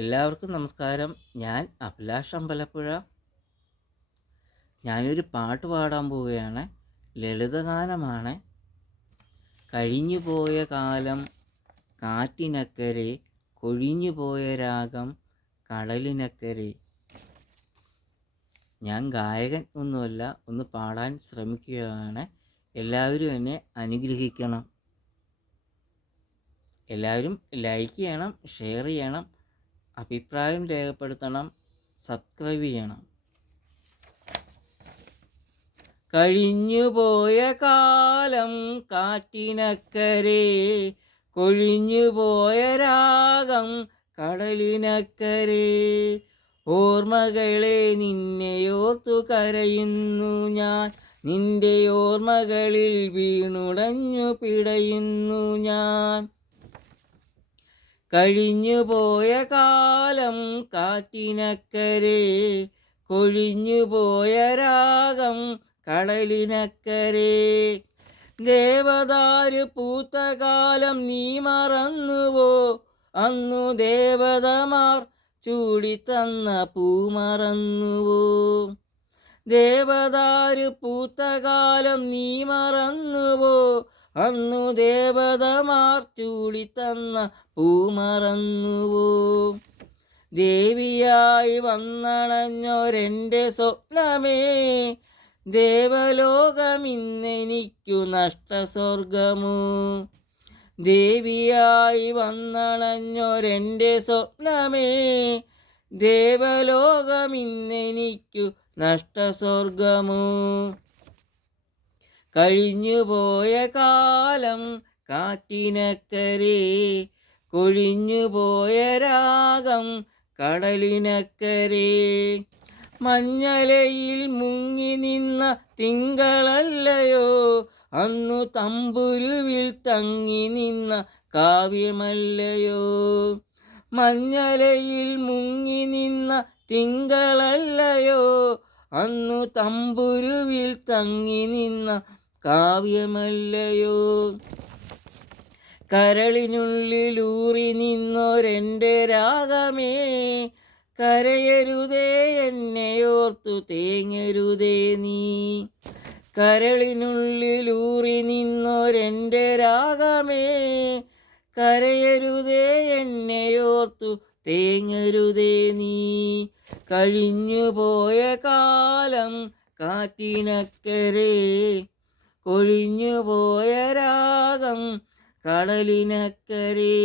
എല്ലാവർക്കും നമസ്കാരം. ഞാൻ അഭിലാഷ് അമ്പലപ്പുഴ. ഞാനൊരു പാട്ട് പാടാൻ പോവുകയാണ്. ലളിതഗാനമാണ്. കഴിഞ്ഞുപോയ കാലം കാറ്റിനക്കരെ, കൊഴിഞ്ഞുപോയ രാഗം കടലിനക്കരെ. ഞാൻ ഗായകൻ ഒന്നുമല്ല, ഒന്ന് പാടാൻ ശ്രമിക്കുകയാണ്. എല്ലാവരും എന്നെ അനുഗ്രഹിക്കണം. എല്ലാവരും ലൈക്ക് ചെയ്യണം, ഷെയർ ചെയ്യണം, അഭിപ്രായം രേഖപ്പെടുത്തണം, സബ്സ്ക്രൈബ് ചെയ്യണം. കഴിഞ്ഞുപോയ കാലം കാറ്റിനക്കരെ, കൊഴിഞ്ഞുപോയ രാഗം കടലിനക്കരെ. ഓർമ്മകളെ നിന്നെയോർത്തു കരയുന്നു ഞാൻ, നിന്റെ ഓർമ്മകളിൽ വീണുടഞ്ഞു പിടയുന്നു ഞാൻ. കഴിഞ്ഞുപോയ കാലം കാറ്റിനക്കരെ, കൊഴിഞ്ഞുപോയ രാഗം കടലിനക്കരെ. ദേവദാരു പൂത്ത കാലം നീ മറന്നുവോ? അന്നു ദേവതമാർ ചൂടിത്തന്ന പൂ മറന്നുവോ? ദേവദാരു പൂത്ത കാലം നീ മറന്നുവോ? അന്നു ദേവതമാർ ചൂടിത്തന്ന പൂ മറന്നുവോ? ദേവിയായി വന്നണഞ്ഞൊരെൻ്റെ സ്വപ്നമേ, ദേവലോകമിന്നെനിക്കു നഷ്ടസ്വർഗമോ? ദേവിയായി വന്നണഞ്ഞൊരെൻ്റെ സ്വപ്നമേ, ദേവലോകമിന്നെനിക്കു നഷ്ടസ്വർഗമോ? കഴിഞ്ഞുപോയ കാലം കാറ്റിനക്കരെ, കൊഴിഞ്ഞുപോയ രാഗം കടലിനക്കരെ. മഞ്ഞലയിൽ മുങ്ങി നിന്ന തിങ്കളല്ലയോ അന്നു തമ്പുരുവിൽ തങ്ങി നിന്ന കാവ്യമല്ലയോ? മഞ്ഞലയിൽ മുങ്ങി നിന്ന തിങ്കളല്ലയോ അന്നു തമ്പുരുവിൽ തങ്ങി നിന്ന കാവ്യമല്ലയോ? കരളിനുള്ളിലൂറി നിന്നൊരെൻ്റെ രാഗമേ, കരയരുതേ എന്നെയോർത്തു തേങ്ങരുതേ നീ. കരളിനുള്ളിലൂറി നിന്നൊരെൻ്റെ രാഗമേ, കരയരുതേ എന്നെയോർത്തു തേങ്ങരുതേ നീ. കഴിഞ്ഞുപോയ കാലം കാറ്റിനക്കരെ, കൊഴിഞ്ഞുപോയ രാഗം കടലിനക്കരെ.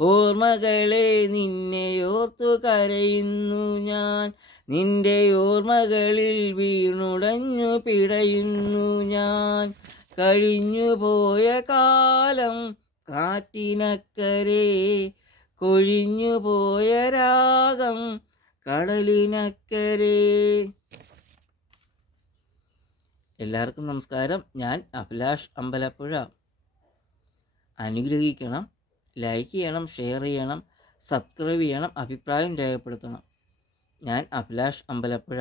ഓർമ്മകളെ നിന്നെയോർത്തു കരയുന്നു ഞാൻ, നിന്റെ ഓർമ്മകളിൽ വീണുടഞ്ഞു പിടയുന്നു ഞാൻ. കഴിഞ്ഞുപോയ കാലം കാറ്റിനക്കരെ, കൊഴിഞ്ഞുപോയ രാഗം കടലിനക്കരെ. എല്ലാവർക്കും നമസ്കാരം. ഞാൻ അഭിലാഷ് അമ്പലപ്പുഴ. അനുഗ്രഹിക്കണം, ലൈക്ക് ചെയ്യണം, ഷെയർ ചെയ്യണം, സബ്സ്ക്രൈബ് ചെയ്യണം, അഭിപ്രായം രേഖപ്പെടുത്തണം. ഞാൻ അഭിലാഷ് അമ്പലപ്പുഴ.